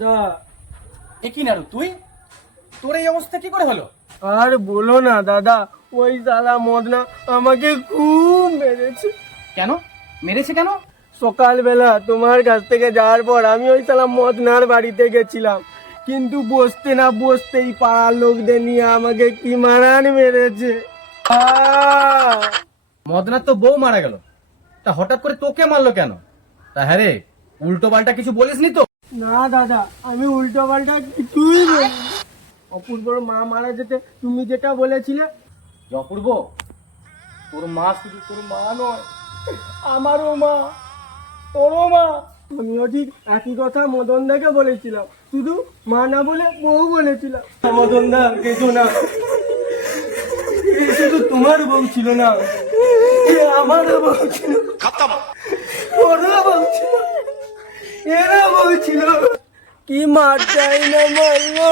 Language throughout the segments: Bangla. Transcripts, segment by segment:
দাদা। এ কি নাড়ু তুই, তোর এই অবস্থা কি করে হলো? আর বলো না দাদা, ওই শালা মদনা আমাকে খুব মেরেছে। কেন মেরেছে কেন? সকালবেলা তোমার কাছ থেকে যাওয়ার পর আমি ওই শালা মদনার বাড়িতে গেছিলাম, কিন্তু বসতে না বসতেই পাড়ার লোকদের নিয়ে আমাকে কি মারান মেরেছে। আহ! মদনার তো বউ মারা গেল, তা হঠাৎ করে তোকে মারলো কেন? তা হ্যাঁ রে, উল্টো পাল্টা কিছু বলিসনি তো? না দাদা, আমি উল্টো পাল্টা কিছুই বলিনি। অপূর্বর মা মারা যেতে তুমি যেটা বলেছিলে। অপূর্ব, তোর মা শুধু তোর মা নয়, আমারও মা, তোরও মা। আমিও ঠিক একই কথা মদন দাকে বলেছিলাম, শুধু মা না বলে বউ বলেছিলাম। মদন দা কেঁদো না, এ শুধু তোমার বউ ছিল না, এ আমারও বউ ছিল, ওরও বউ ছিল, এরা বউ ছিল। কি মারটাই না মারলো।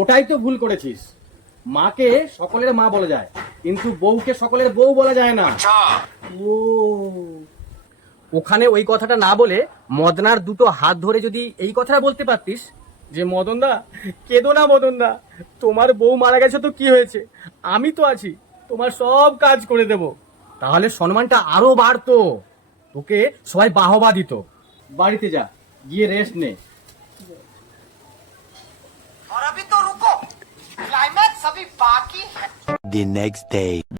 ওটাই তো ভুল করেছিস। মাকে সকলের মা বলা যায়, কিন্তু বউকে সকলের বউ বলা যায় না। ও ওখানে ওই কথাটা না বলে মদনার দুটো হাত ধরে যদি এই কথাটা বলতে পারতিস যে মদন দা, কেঁদো না মদন দা, তোমার বউ মারা গেছে তো কি হয়েছে, আমি তো আছি, তোমার সব কাজ করে দেব, তাহলে সম্মানটা আরো বাড়তো, তোকে সবাই বাহবা দিত। বাড়িতে যা, গিয়ে রেস্ট নে। और अभी तो रुको, क्लाइमैक्स अभी बाकी है। The next day.